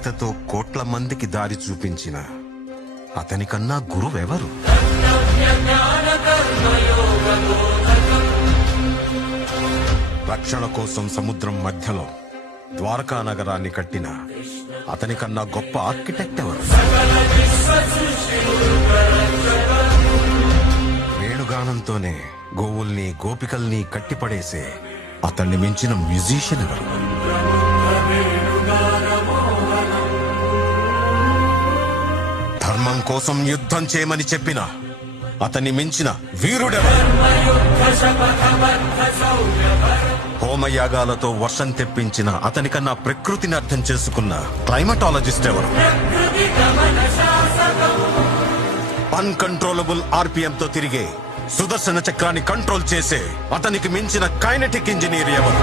గీతతో కోట్ల మందికి దారి చూపించిన అతనికన్నా గురువెవరు? రక్షణ కోసం సముద్రం మధ్యలో ద్వారకా నగరాన్ని కట్టిన అతనికన్నా గొప్ప ఆర్కిటెక్ట్ ఎవరు? వేణుగానంతోనే గోవుల్ని గోపికల్ని కట్టిపడేసే అతన్ని మించిన మ్యూజిషియన్ ఎవరు? ధర్మం కోసం యుద్ధం చేయమని చెప్పిన అతన్ని మించిన వీరుడెవరు? హోమయాగాలతో వర్షం తెప్పించిన అతనికన్నా ప్రకృతిని అర్థం చేసుకున్న క్లైమటాలజిస్ట్ ఎవరు? అన్కంట్రోలబుల్ ఆర్పిఎం తో తిరిగే సుదర్శన చక్రాన్ని కంట్రోల్ చేసే అతనికి మించిన కైనెటిక్ ఇంజనీర్ ఎవరు?